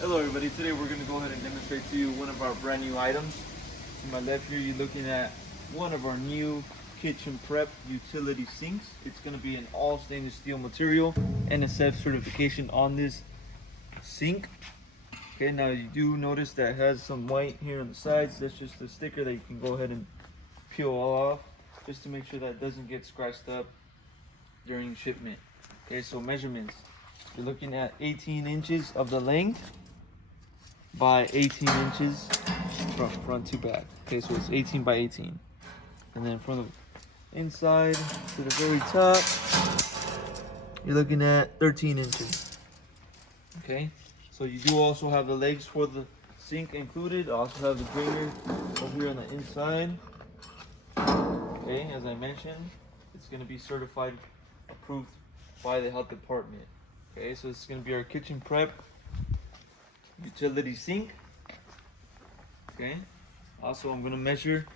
Hello everybody, today we're going to go ahead and demonstrate to you one of our brand new items. To my left here, you're looking at one of our new kitchen prep utility sinks. It's going to be an all stainless steel material, NSF certification on this sink. Okay, now you do notice that it has some white here on the sides. That's just a sticker that you can go ahead and peel off just to make sure that it doesn't get scratched up during shipment. Okay, so measurements. You're looking at 18 inches of the length by 18 inches from front to back. Okay, so it's 18 by 18. And then from the inside to the very top, you're looking at 13 inches. Okay, so you do also have the legs for the sink included. Also have the drainer over here on the inside. Okay, as I mentioned, it's going to be certified, approved by the health department. Okay, so it's going to be our kitchen prep utility sink. Okay, also I'm going to measure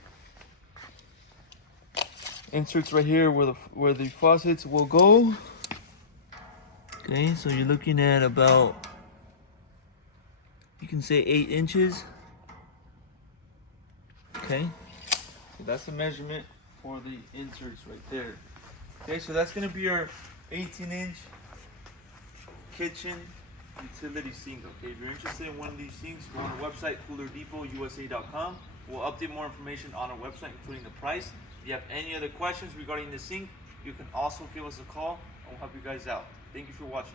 inserts right here where the faucets will go. Okay, so you're looking at about, you can say 8 inches. Okay, so that's the measurement for the inserts right there. Okay, so that's going to be our 18-inch kitchen utility sink. Okay, if you're interested in one of these sinks, go on our website, coolerdepot.usa.com. We'll update more information on our website, including the price. If you have any other questions regarding the sink, you can also give us a call and we'll help you guys out. Thank you for watching.